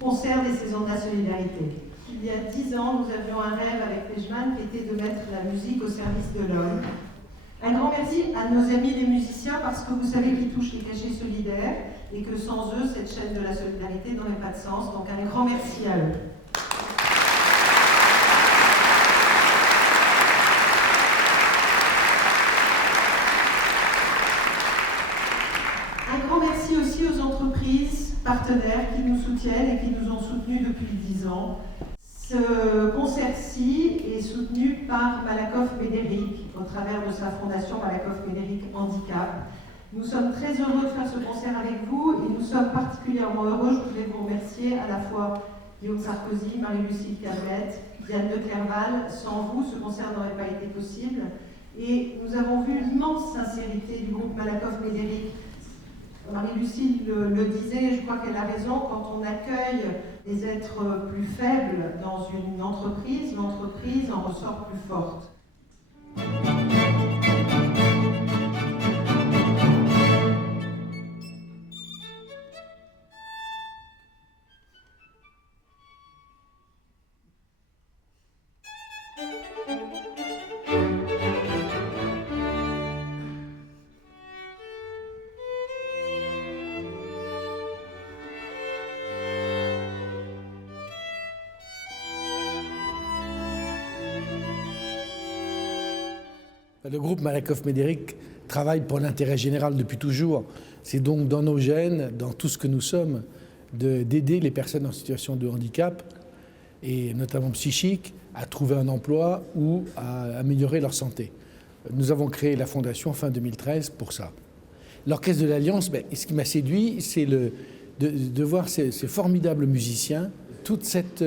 concert des saisons de la solidarité. Il y a 10 ans, nous avions un rêve avec Pejman qui était de mettre la musique au service de l'homme. Un grand merci à nos amis les musiciens parce que vous savez qu'ils touchent les cachets solidaires et que sans eux, cette chaîne de la solidarité n'aurait pas de sens. Donc un grand merci à eux. Un grand merci aussi aux entreprises partenaires qui nous soutiennent et qui nous ont soutenus depuis 10 ans. Ce concert-ci est soutenu par Malakoff Médéric au travers de sa fondation Malakoff Médéric Handicap. Nous sommes très heureux de faire ce concert avec vous et nous sommes particulièrement heureux, je voulais vous remercier à la fois Guillaume Sarkozy, Marie-Lucille Calmette, Diane de Clerval. Sans vous, ce concert n'aurait pas été possible. Et nous avons vu l'immense sincérité du groupe Malakoff Médéric. Marie-Lucille le disait, je crois qu'elle a raison, quand on accueille des êtres plus faibles dans une entreprise, l'entreprise en ressort plus forte. Le groupe Malakoff Médéric travaille pour l'intérêt général depuis toujours. C'est donc dans nos gènes, dans tout ce que nous sommes, d'aider les personnes en situation de handicap, et notamment psychique, à trouver un emploi ou à améliorer leur santé. Nous avons créé la fondation fin 2013 pour ça. L'Orchestre de l'Alliance, ce qui m'a séduit, c'est de voir ces formidables musiciens, toute cette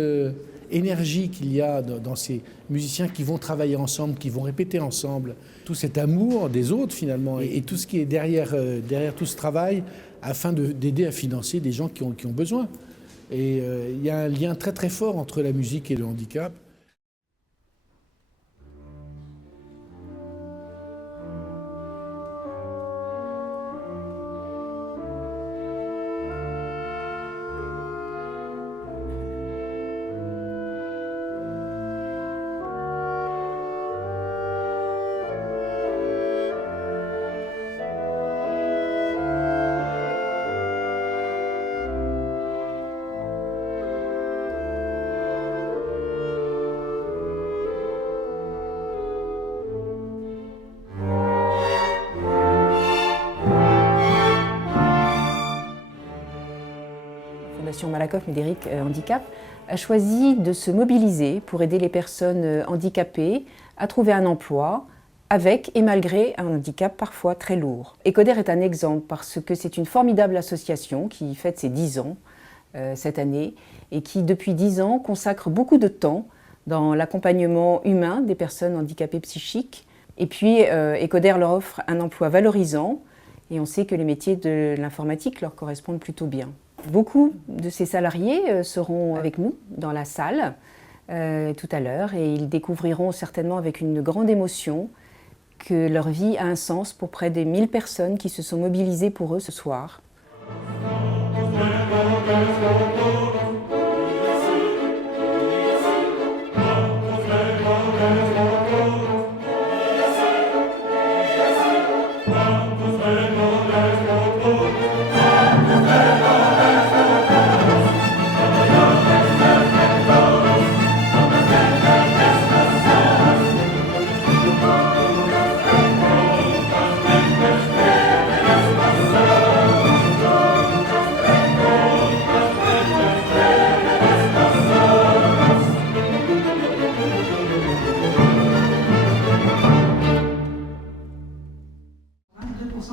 énergie qu'il y a dans ces musiciens qui vont travailler ensemble, qui vont répéter ensemble, tout cet amour des autres finalement, et tout ce qui est derrière tout ce travail, afin d'aider à financer des gens qui ont besoin. Et il y a un lien très très fort entre la musique et le handicap. Malakoff Médéric Handicap a choisi de se mobiliser pour aider les personnes handicapées à trouver un emploi avec et malgré un handicap parfois très lourd. Ecoder est un exemple parce que c'est une formidable association qui fête ses 10 ans cette année et qui depuis 10 ans consacre beaucoup de temps dans l'accompagnement humain des personnes handicapées psychiques. Et puis Ecoder leur offre un emploi valorisant et on sait que les métiers de l'informatique leur correspondent plutôt bien. Beaucoup de ces salariés seront avec nous dans la salle tout à l'heure et ils découvriront certainement avec une grande émotion que leur vie a un sens pour près de 1000 personnes qui se sont mobilisées pour eux ce soir.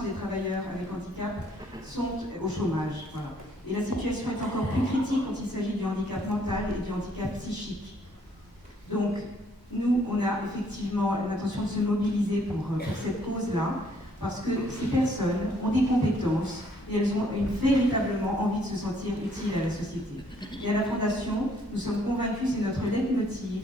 Des travailleurs avec handicap sont au chômage. Voilà. Et la situation est encore plus critique quand il s'agit du handicap mental et du handicap psychique. Donc, nous, on a effectivement l'intention de se mobiliser pour cette cause-là, parce que ces personnes ont des compétences et elles ont véritablement envie de se sentir utiles à la société. Et à la Fondation, nous sommes convaincus, c'est notre leitmotiv,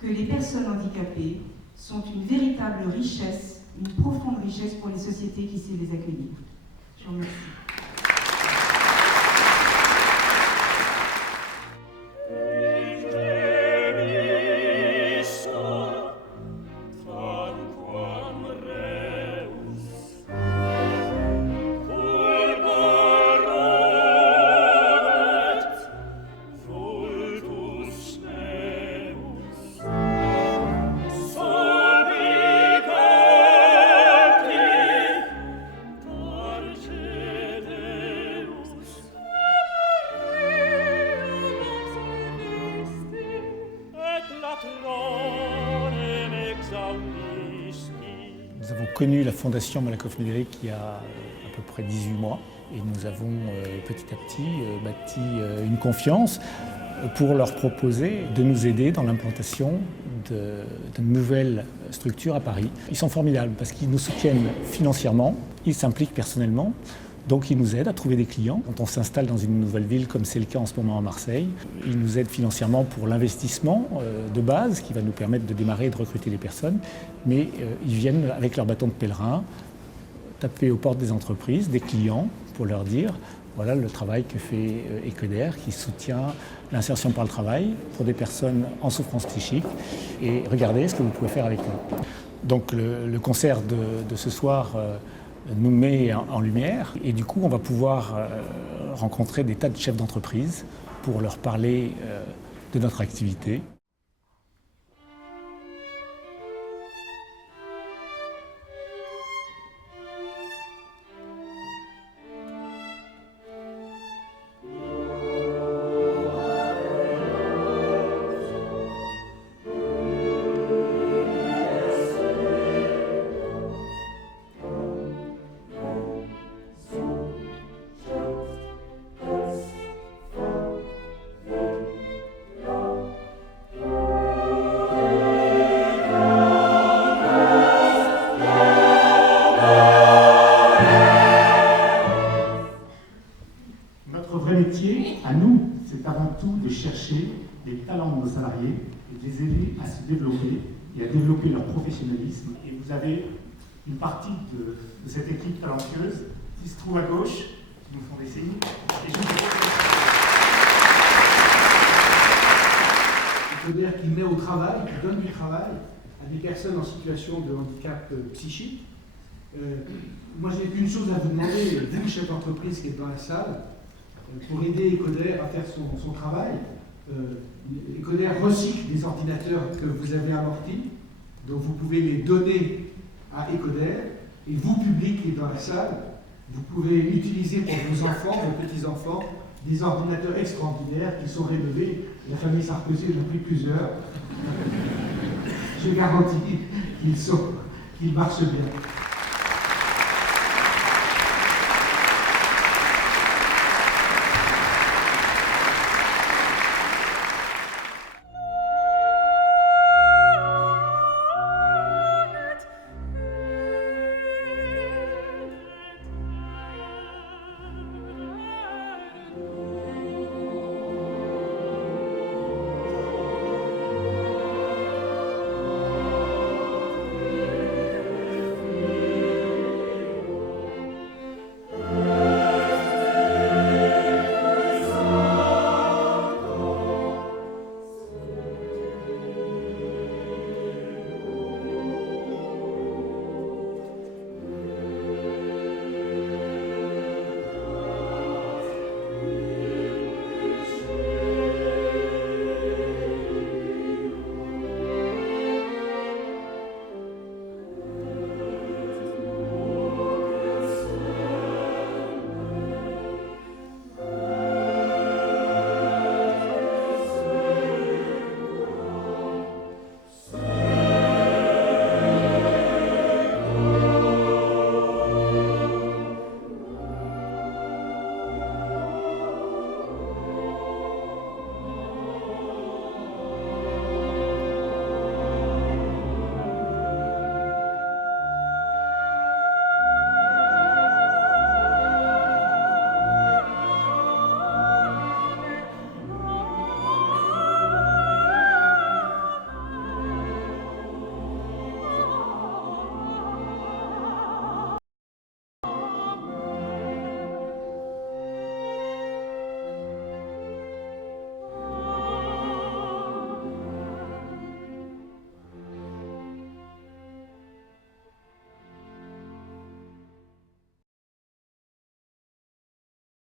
que les personnes handicapées sont une véritable richesse, une profonde richesse pour les sociétés qui savent les accueillir. Je vous remercie. Nous avons connu la Fondation Malakoff-Médéric il y a à peu près 18 mois et nous avons petit à petit bâti une confiance pour leur proposer de nous aider dans l'implantation de nouvelles structures à Paris. Ils sont formidables parce qu'ils nous soutiennent financièrement, ils s'impliquent personnellement, donc ils nous aident à trouver des clients. Quand on s'installe dans une nouvelle ville, comme c'est le cas en ce moment à Marseille, ils nous aident financièrement pour l'investissement de base qui va nous permettre de démarrer et de recruter les personnes, mais ils viennent avec leur bâton de pèlerin taper aux portes des entreprises, des clients, pour leur dire voilà le travail que fait Ecoder, qui soutient l'insertion par le travail pour des personnes en souffrance psychique, et regardez ce que vous pouvez faire avec eux. Donc le concert de ce soir nous met en lumière, et du coup on va pouvoir rencontrer des tas de chefs d'entreprise pour leur parler de notre activité. Notre vrai métier, à nous, c'est avant tout de chercher les talents de nos salariés et de les aider à se développer et à développer leur professionnalisme. Et vous avez une partie de cette équipe talentueuse qui se trouve à gauche, qui nous font des signes. Et Ecoder qui met au travail, qui donne du travail à des personnes en situation de handicap psychique. Moi, j'ai qu'une chose à vous demander, vous, chef d'entreprise qui êtes dans la salle, pour aider Ecoder à faire son travail. Ecoder recycle des ordinateurs que vous avez amortis, donc vous pouvez les donner à Ecoder, et vous, public qui êtes dans la salle, vous pouvez utiliser pour vos enfants, vos petits-enfants, des ordinateurs extraordinaires qui sont rénovés. La famille Sarkozy en a pris plusieurs. Je garantis qu'ils marchent bien.